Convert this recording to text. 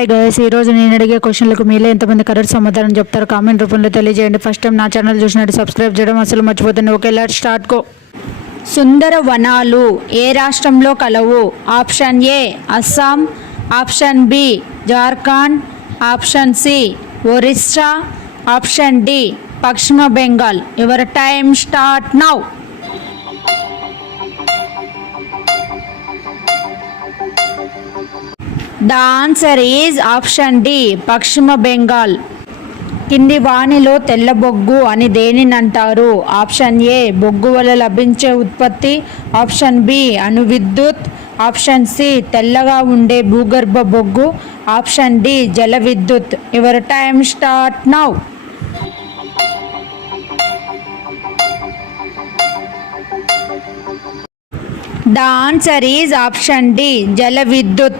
Hi guys, ఈరోజు నేను అడిగే క్వశ్చన్లకు మీలో ఎంతమంది కరెక్ట్ సమాధానం చెప్తారు కామెంట్ రూపంలో తెలియజేయండి. ఫస్ట్ టైం నా ఛానల్ చూసినట్టు సబ్స్క్రైబ్ చేయడం అసలు మర్చిపోతుంది. Okay, let's start go. సుందర వనాలు ఏ రాష్ట్రంలో కలవు? Option A Assam, option B Jharkhand, option C Orissa, option D Paschim Bengal. Your time start now. The answer is option D Paschim Bengal. కింది వానిలో తెల్ల బొగ్గు అని దేనిని అంటారు? ఆప్షన్ ఏ బొగ్గు వల్ల లభించే ఉత్పత్తి, ఆప్షన్ బి అణు విద్యుత్, ఆప్షన్ సి తెల్లగా ఉండే భూగర్భ బొగ్గు, ఆప్షన్ డి జల విద్యుత్. Your time start now. The answer is option D జల విద్యుత్.